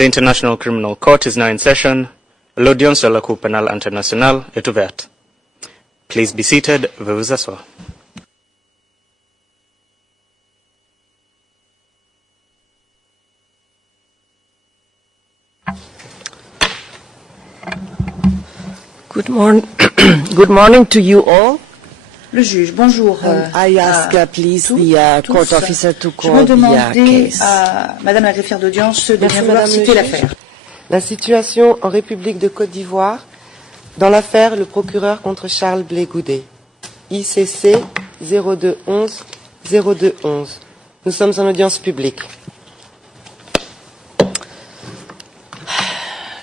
The International Criminal Court is now in session. L'audience de la Cour pénale internationale est ouverte. Please be seated. Veuillez vous asseoir. Good morning to you all. Le juge, bonjour. I ask please tous. The court officer to Je vais call the demander case. à Madame la greffière d'audience de bien vouloir Madame citer le l'affaire. juge. La situation en République de Côte d'Ivoire dans l'affaire le procureur contre Charles Blé Goudet. ICC 0211-0211. Nous sommes en audience publique.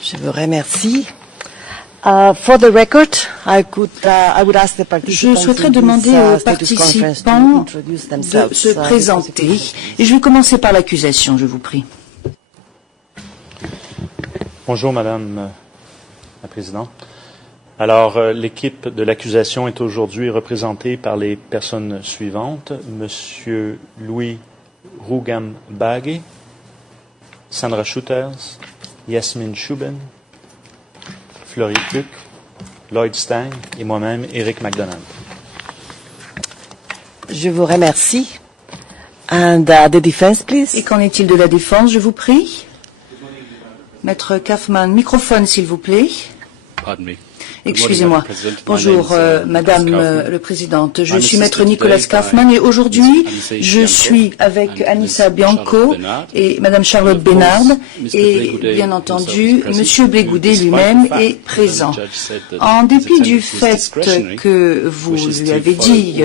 Je vous remercie. For the record, I would ask the Je souhaiterais demander aux participants de se présenter. Et je vais commencer par l'accusation, je vous prie. Bonjour, Madame la Présidente. Alors, l'équipe de l'accusation est aujourd'hui représentée par les personnes suivantes. Monsieur Louis Rougambagé, Sandra Shooters, Yasmine Chouben, Fleury Tuc, Lloyd Stang et moi-même, Eric MacDonald. Je vous remercie. And the defense, please. Et qu'en est-il de la défense, je vous prie? Maître Kaufman, microphone, s'il vous plaît. Pardon me. Excusez-moi. Bonjour, Madame la Présidente. Je suis Maître Nicolas Kaufman et aujourd'hui, je suis avec Anissa Bianco et Madame Charlotte Bénard et, bien entendu, Monsieur Blé Goudet lui-même est présent. En dépit du fait que vous lui avez dit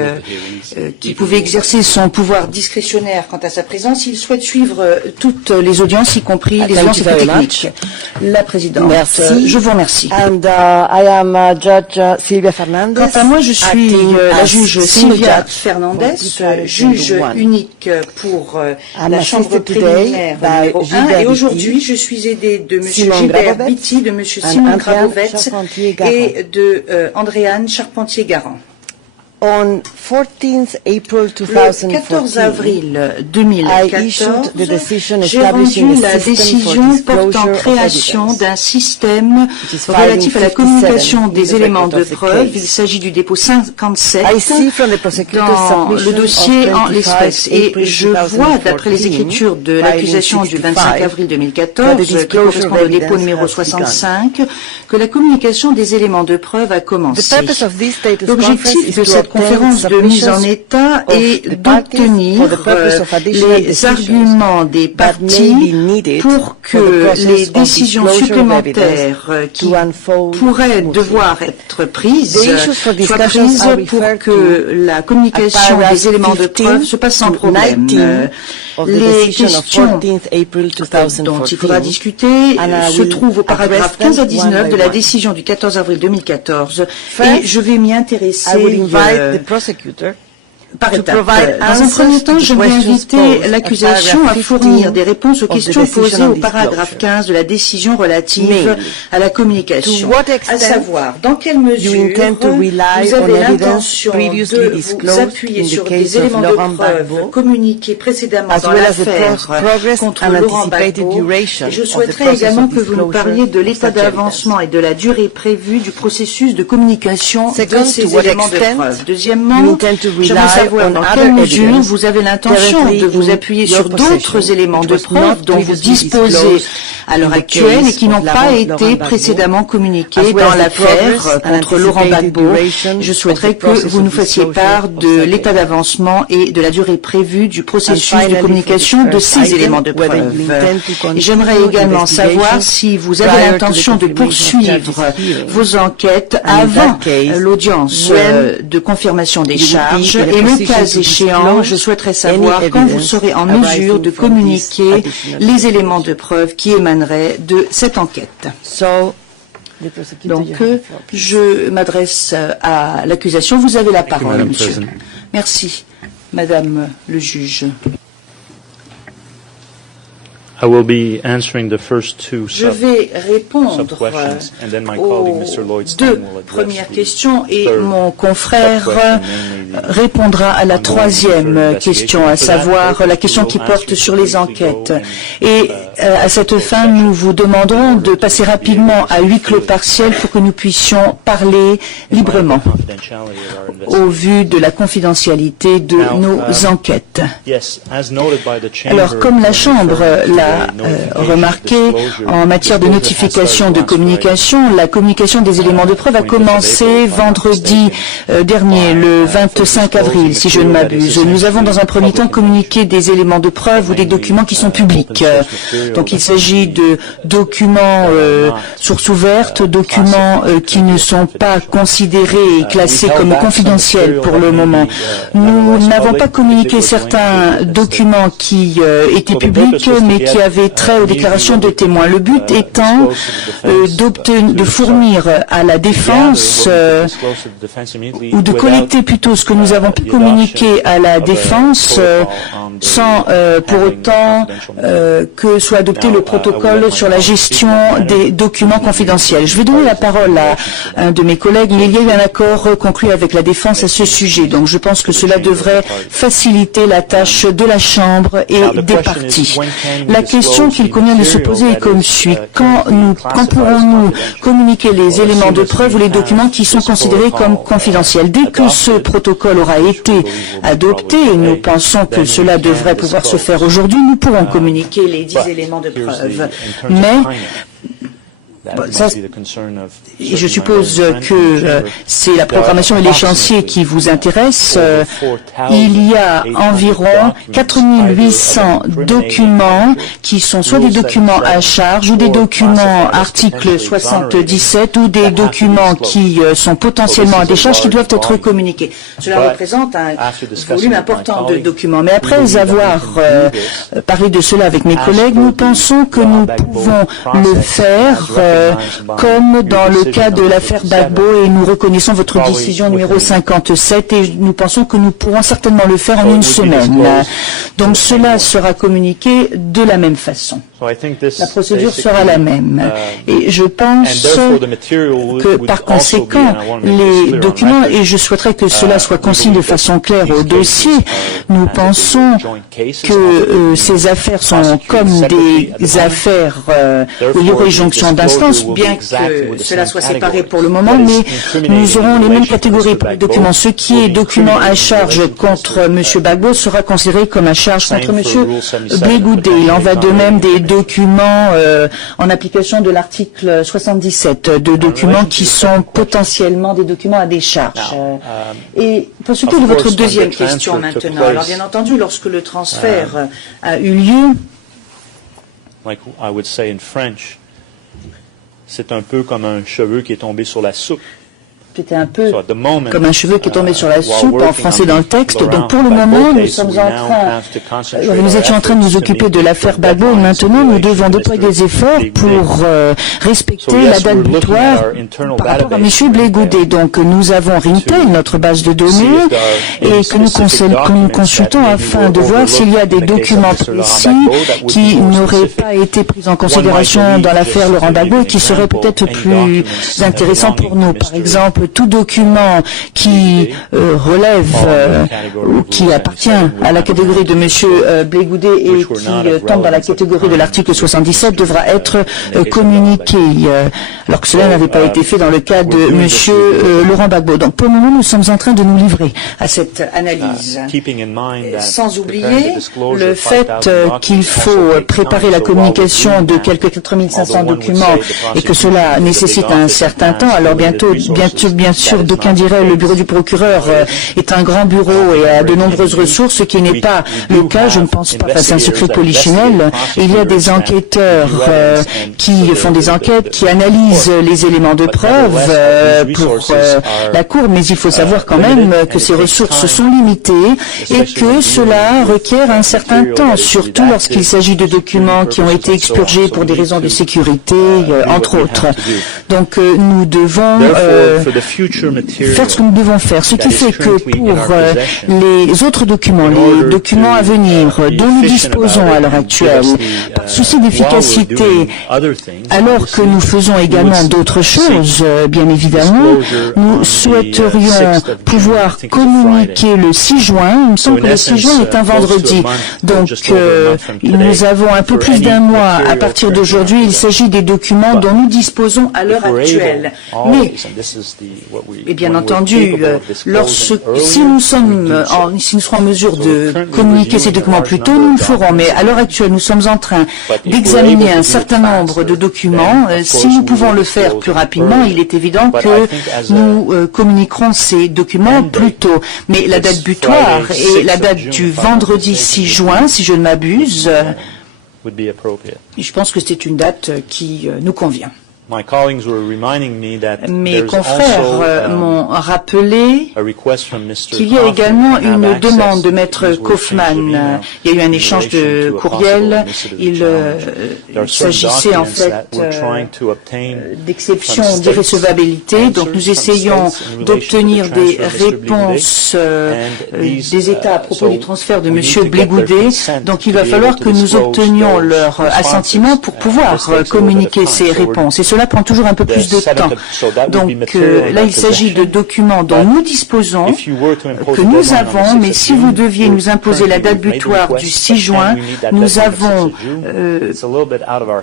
qu'il pouvait exercer son pouvoir discrétionnaire quant à sa présence, il souhaite suivre toutes les audiences, y compris les audiences techniques. La Présidente, merci. Je vous remercie. And I am Judge Sylvia Fernandez. Quant à moi, je suis la juge Sylvia Fernandez, juge unique pour la chambre préliminaire numéro 1. Et aujourd'hui, je suis aidée de M. Gilbert Bitti, de M. Simon Grabovets et de Andréane Charpentier-Garand. On 14th April Le 14 avril 2014, j'ai rendu la décision portant création d'un système relatif à la communication des éléments de preuve. Il s'agit du dépôt 57 dans le dossier en l'espèce. Et je vois, d'après les écritures de l'accusation du 25 avril 2014, qui correspond au dépôt numéro 65, que la communication des éléments de preuve a commencé. L'objectif de cette conférence de mise en état est d'obtenir les arguments des parties pour que les décisions supplémentaires qui pourraient devoir être prises soient prises pour que la communication des éléments de preuve se passe sans problème. Les questions dont il faudra discuter se trouvent au paragraphe 15 à 19 de la décision du 14 avril 2014 et je vais m'y intéresser par étapes. Dans un premier temps, j'aimerais inviter l'accusation à fournir des réponses aux questions posées au paragraphe 15 de la décision relative à la communication, à savoir, dans quelle mesure vous avez l'intention de vous appuyer sur des éléments de preuve communiqués précédemment dans l'affaire contre Laurent Gbagbo. Et je souhaiterais également que vous nous parliez de l'état d'avancement et de la durée prévue du processus de communication de ces éléments de preuve. Deuxièmement, j'aimerais savoir dans quelle mesure vous avez l'intention de vous appuyer sur d'autres éléments de preuve dont vous disposez à l'heure actuelle et qui n'ont pas été précédemment communiqués dans l'affaire contre Laurent Gbagbo. Je souhaiterais que vous nous fassiez part de l'état d'avancement et de la durée prévue du processus de communication de ces éléments de preuve. J'aimerais également savoir si vous avez l'intention de poursuivre vos enquêtes avant l'audience de confirmation des charges et le cas échéant, je souhaiterais savoir quand vous serez en mesure de communiquer les éléments de preuve qui émaneraient de cette enquête. Donc, je m'adresse à l'accusation. Vous avez la parole, monsieur. Merci, Madame le juge. I will be answering the first two Je vais répondre sub-questions, and then my colleague, Mr. Lloyd Stein, deux will address premières the questions et third mon confrère sub-question, namely the répondra à la ongoing troisième investigation. question, à For that savoir purpose, la question we qui will porte ask you sur to les briefly enquêtes. go Et à cette fin, nous vous demanderons de passer rapidement à huis clos partiel pour que nous puissions parler librement au vu de la confidentialité de nos enquêtes. Alors, comme la Chambre l'a remarqué, en matière de notification de communication, la communication des éléments de preuve a commencé vendredi dernier, le 25 avril, si je ne m'abuse. Nous avons dans un premier temps communiqué des éléments de preuve ou des documents qui sont publics. Donc, il s'agit de documents sources ouvertes, documents qui ne sont pas considérés et classés comme confidentiels pour le moment. Nous n'avons pas communiqué certains documents qui étaient publics, mais qui avaient trait aux déclarations de témoins. Le but étant de fournir à la défense ou de collecter plutôt ce que nous avons pu communiquer à la défense sans pour autant que soit adopté le protocole sur la gestion des documents confidentiels. Je vais donner la parole à un de mes collègues, mais il y a eu un accord conclu avec la défense à ce sujet. Donc je pense que cela devrait faciliter la tâche de la Chambre et des parties. La question qu'il convient de se poser est comme suit. Quand pourrons-nous communiquer les éléments de preuve ou les documents qui sont considérés comme confidentiels? Dès que ce protocole aura été adopté, et nous pensons que cela devrait pouvoir se faire aujourd'hui, nous pourrons communiquer les 10 éléments de preuve. Mais et je suppose que c'est la programmation et l'échéancier qui vous intéressent. Il y a environ 4800 documents qui sont soit des documents à charge ou des documents article 77 ou des documents qui sont potentiellement à décharge qui doivent être communiqués. Cela représente un volume important de documents. Mais après avoir parlé de cela avec mes collègues, nous pensons que nous pouvons le faire comme dans le cas de l'affaire Gbagbo, et nous reconnaissons votre décision numéro 57 et nous pensons que nous pourrons certainement le faire en une semaine. Donc cela sera communiqué de la même façon. La procédure sera la même. Et je pense que par conséquent, les documents, et je souhaiterais que cela soit consigné de façon claire au dossier, nous pensons que ces affaires sont comme des affaires où il y aurait jonction d'instances, bien que cela soit séparé pour le moment, mais nous aurons les mêmes catégories pour les documents. Ce qui est document à charge contre M. Gbagbo sera considéré comme à charge contre M. Blegoudé. Il en va de même des documents en application de l'article 77, de documents qui sont potentiellement des documents à décharge. Et pour ce qui est de votre deuxième question maintenant, alors bien entendu, lorsque le transfert a eu lieu, like I would say in French, c'est un peu comme un cheveu qui est tombé sur la soupe. C'était un peu comme un cheveu qui est tombé sur la soupe en français dans le texte. Donc pour le moment, nous étions en train de nous occuper de l'affaire Gbagbo et maintenant nous devons déployer des efforts pour respecter la date butoir par rapport à M. Blegoudé. Donc nous avons Rintel, notre base de données, et que nous consultons afin de voir s'il y a des documents précis qui n'auraient pas été pris en considération dans l'affaire Laurent Gbagbo et qui seraient peut-être plus intéressants pour nous. Par exemple, tout document qui relève ou qui appartient à la catégorie de M. Blegoudé et qui tombe dans la catégorie de l'article 77 devra être communiqué, alors que cela n'avait pas été fait dans le cas de M. Laurent Gbagbo. Donc pour le moment, nous sommes en train de nous livrer à cette analyse. Sans oublier le fait qu'il faut préparer la communication de quelques 4500 documents et que cela nécessite un certain temps. Alors bien sûr, d'aucuns diraient le bureau du procureur est un grand bureau et a de nombreuses ressources, ce qui n'est pas le cas, je ne pense pas, c'est un secret polichinelle. Il y a des enquêteurs qui font des enquêtes, qui analysent les éléments de preuve pour la Cour, mais il faut savoir quand même que ces ressources sont limitées et que cela requiert un certain temps, surtout lorsqu'il s'agit de documents qui ont été expurgés pour des raisons de sécurité, entre autres. Donc nous devons faire ce que nous devons faire. Ce qui fait que pour les autres documents, les documents à venir dont nous disposons à l'heure actuelle, par souci d'efficacité, alors que nous faisons également d'autres choses, bien évidemment, nous souhaiterions pouvoir communiquer le 6 juin. Il me semble que le 6 juin est un vendredi. Donc, nous avons un peu plus d'un mois à partir d'aujourd'hui. Il s'agit des documents dont nous disposons à l'heure actuelle. Mais, et bien entendu, si nous serons en mesure de communiquer ces documents plus tôt, nous le ferons. Mais à l'heure actuelle, nous sommes en train d'examiner un certain nombre de documents. Si nous pouvons le faire plus rapidement, il est évident que nous communiquerons ces documents plus tôt. Mais la date butoir est la date du vendredi 6 juin, si je ne m'abuse. Je pense que c'est une date qui nous convient. Mes confrères m'ont rappelé qu'il y a également une demande de Maître Kaufmann. Il y a eu un échange de courriels. Il s'agissait en fait d'exception d'irrecevabilité. Donc nous essayons d'obtenir des réponses des États à propos du transfert de M. Blégoudet. Donc il va falloir que nous obtenions leur assentiment pour pouvoir communiquer ces réponses. Et cela prend toujours un peu plus de temps. Donc là, il s'agit de documents dont nous disposons, que nous avons, mais si vous deviez nous imposer la date butoir du 6 juin, nous avons,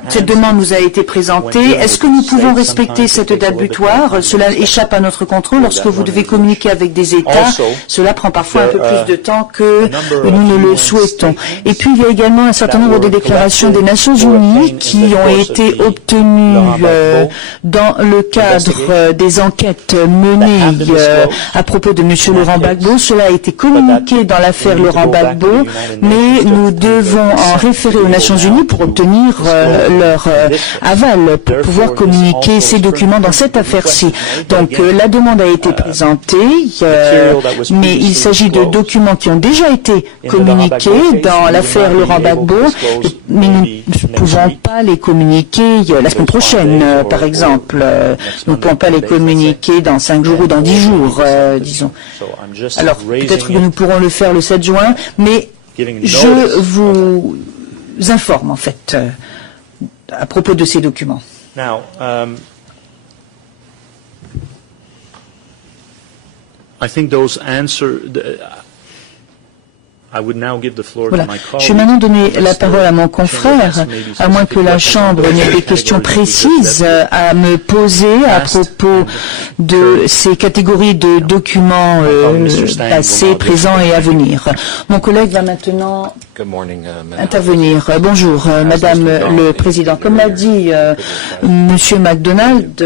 cette demande nous a été présentée. Est-ce que nous pouvons respecter cette date butoir? Cela échappe à notre contrôle. Lorsque vous devez communiquer avec des États, cela prend parfois un peu plus de temps que nous ne le souhaitons. Et puis, il y a également un certain nombre de déclarations des Nations Unies qui ont été obtenues dans le cadre des enquêtes menées à propos de M. Laurent Gbagbo. Cela a été communiqué dans l'affaire Laurent Gbagbo, mais nous devons en référer aux Nations Unies pour obtenir leur aval, pour pouvoir communiquer ces documents dans cette affaire-ci. Donc la demande a été présentée, mais il s'agit de documents qui ont déjà été communiqués dans l'affaire Laurent Gbagbo, mais nous ne pouvons pas les communiquer la semaine prochaine, par exemple. Nous ne pouvons pas les communiquer dans 5 jours ou dans 10 jours, disons. Alors, peut-être que nous pourrons le faire le 7 juin, mais je vous informe, en fait, à propos de ces documents. Now, I think those Voilà. Je vais maintenant donner la parole à mon confrère, à moins que la Chambre n'ait des questions précises à me poser à propos de ces catégories de documents passés, présents et à venir. Mon collègue va maintenant intervenir. Bonjour, Madame le Président. Comme l'a dit Monsieur MacDonald,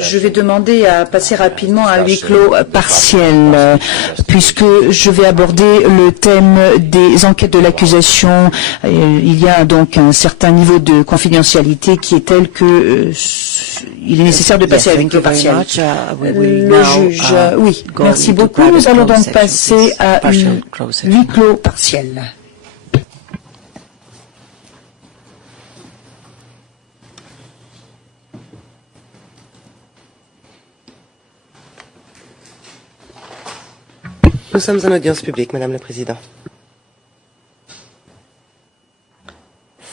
je vais demander à passer rapidement à huis clos partiel, puisque je vais aborder le thème des enquêtes de l'accusation. Il y a donc un certain niveau de confidentialité qui est tel que il est nécessaire de passer à huis clos partiel. Le juge, oui, merci beaucoup. Nous allons donc passer à huis clos partiel. Nous sommes en audience publique, Madame la Présidente.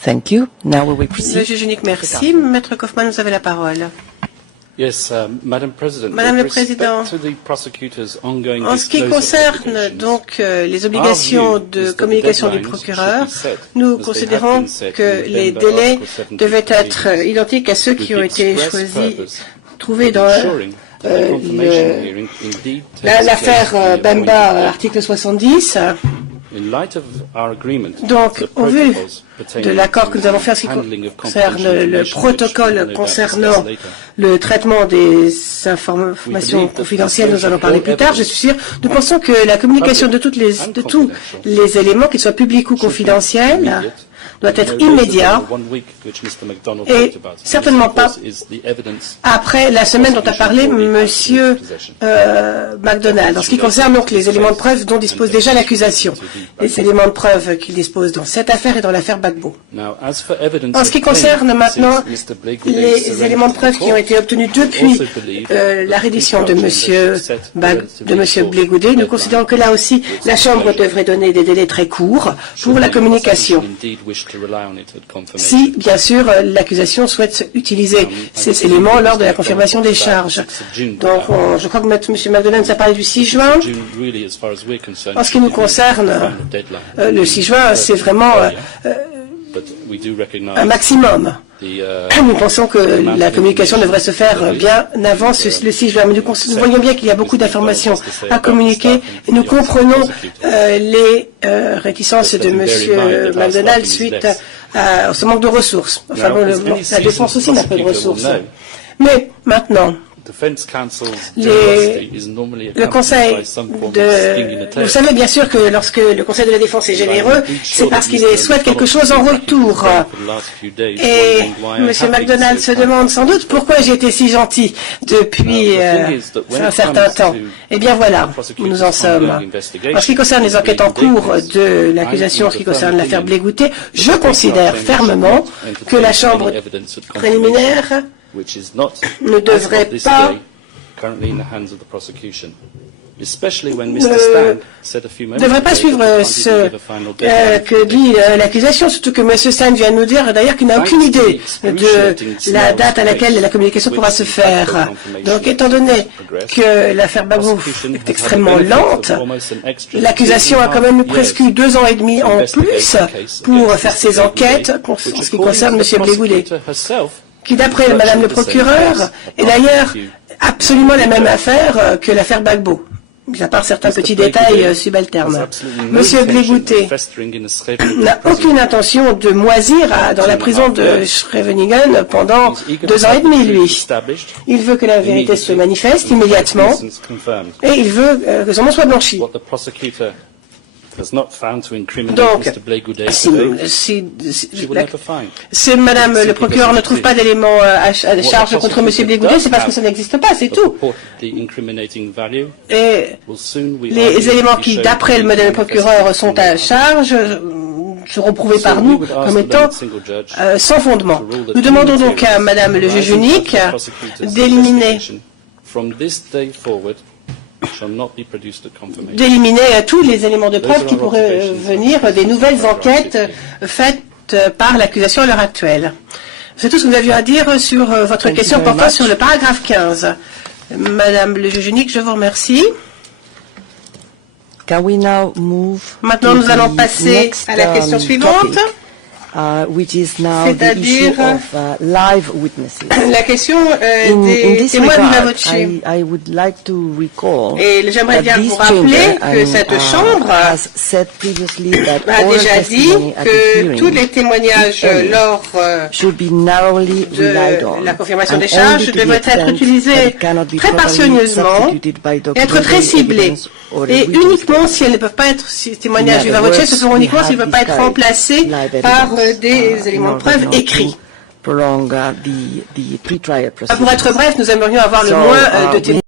Thank you. Now we will proceed. Monsieur Junik, merci. Maître Kaufmann, vous avez la parole. Yes, Madame le Président, en ce qui concerne donc les obligations de communication du procureur, nous considérons que les délais devaient être identiques à ceux qui ont été trouvés dans l'affaire Bemba, article 70. Donc, au vu de l'accord que nous avons fait en ce qui concerne le protocole concernant le traitement des informations confidentielles, nous allons parler plus tard, je suis sûr, nous pensons que la communication de tous les éléments, qu'ils soient publics ou confidentiels, doit être immédiat et certainement pas après la semaine dont a parlé M. MacDonald, en ce qui concerne donc les éléments de preuve dont dispose déjà l'accusation, les éléments de preuve qu'il dispose dans cette affaire et dans l'affaire Gbagbo. En ce qui concerne maintenant les éléments de preuve qui ont été obtenus depuis la reddition de M. Blé Goudé, nous considérons que là aussi la Chambre devrait donner des délais très courts pour la communication. Si, bien sûr, l'accusation souhaite utiliser ces éléments lors de la confirmation des charges. Donc, je crois que M. MacDonald nous a parlé du 6 juin. En ce qui nous concerne, le 6 juin, c'est vraiment un maximum. Nous pensons que la communication devrait se faire bien avant le 6 juin. Mais nous voyons bien qu'il y a beaucoup d'informations à communiquer et nous comprenons les réticences de M. MacDonald suite à ce manque de ressources. Enfin bon, la défense aussi n'a pas de ressources. Mais maintenant, le Conseil de... Vous savez bien sûr que lorsque le Conseil de la Défense est généreux, c'est parce qu'il souhaite quelque chose en retour. Et M. MacDonald se demande sans doute pourquoi j'ai été si gentil depuis un certain temps. Eh bien voilà, nous en sommes. En ce qui concerne les enquêtes en cours de l'accusation, en ce qui concerne l'affaire Blé Goudé, je considère fermement que la Chambre préliminaire ne devrait pas suivre ce que dit l'accusation, surtout que M. Stein vient de nous dire d'ailleurs qu'il n'a aucune idée de la date à laquelle la communication pourra se faire. Donc étant donné que l'affaire Gbagbo est extrêmement lente, l'accusation a quand même eu presque 2 ans et demi en plus pour faire ses enquêtes en ce qui concerne M. Blé Goudé, qui d'après Madame le procureur est d'ailleurs absolument la même affaire que l'affaire Gbagbo, mis à part certains petits détails subalternes. Monsieur Blé Goudé n'a aucune intention de moisir dans la prison de Scheveningen pendant 2 ans et demi, lui. Il veut que la vérité se manifeste immédiatement et il veut que son nom soit blanchi. Donc, si Madame le procureur ne trouve pas d'éléments à charge contre M. Blé Goudé, c'est parce que ça n'existe pas, c'est tout. Et les éléments qui, d'après Madame le procureur, sont à charge seront prouvés par nous comme étant sans fondement. Nous demandons donc à Madame le juge unique d'éliminer tous les éléments de preuve qui pourraient venir des nouvelles enquêtes faites par l'accusation à l'heure actuelle. C'est tout ce que nous avions à dire sur votre question portant sur le paragraphe 15. Madame le juge unique, je vous remercie. Maintenant, nous allons passer à la question suivante. C'est-à-dire la question des témoins viva voce. Et j'aimerais bien vous rappeler que cette Chambre a déjà dit que tous les témoignages lors de la confirmation des charges devraient être utilisés très parcimonieusement et être très ciblés. Et uniquement si elles ne peuvent pas être, ces témoignages viva voce, ce seront uniquement s'ils ne peuvent pas être remplacés par des éléments de preuve écrits. Pour être bref, nous aimerions avoir le moins de témoins.